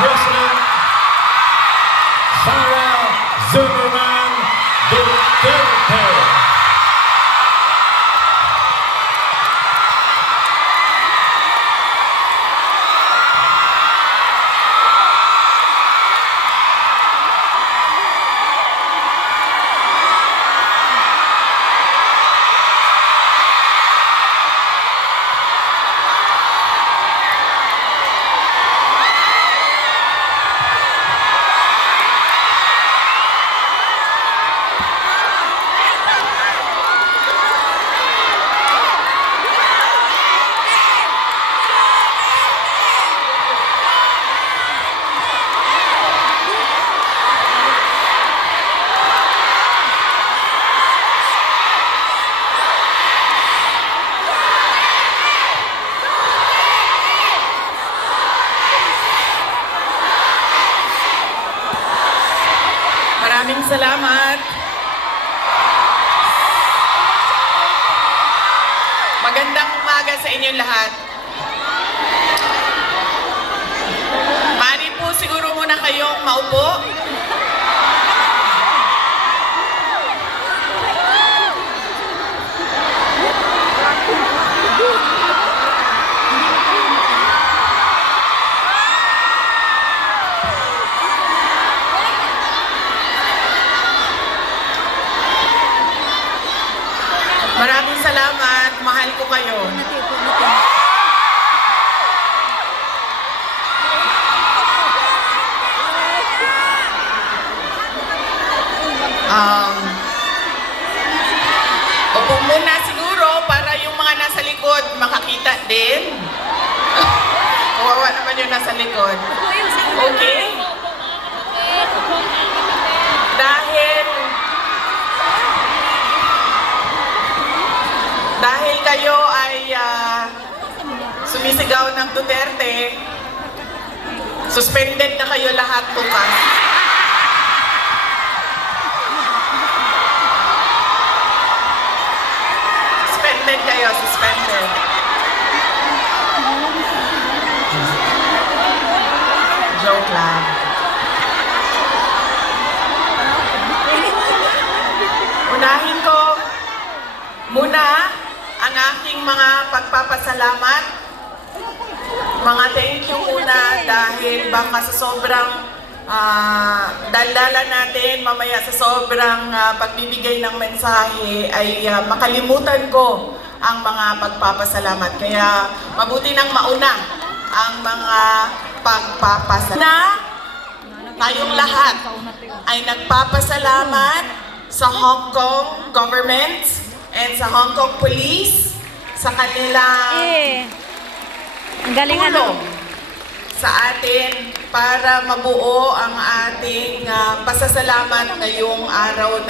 President Sara Zimmerman Duterte. Maraming salamat. Magandang umaga sa inyong lahat. Mari po siguro muna kayong maupo. Maraming salamat. Mahal ko kayo. Upo muna siguro para yung mga nasa likod makakita din. Kawawa naman yung nasa likod. Okay? Dahil kayo ay sumisigaw ng Duterte, suspended na kayo lahat bukas. Suspended kayo, suspended. Joke lang. Unahin ko muna ang aking mga pagpapasalamat. Mga thank you muna dahil baka sa sobrang daldala natin, mamaya sa sobrang pagbibigay ng mensahe ay makalimutan ko ang mga pagpapasalamat. Kaya mabuti nang mauna ang mga pagpapasalamat. Tayong lahat ay nagpapasalamat sa Hong Kong government and sa Hong Kong Police sa kanilang tulong sa atin para mabuo ang ating pasasalamat ngayong araw na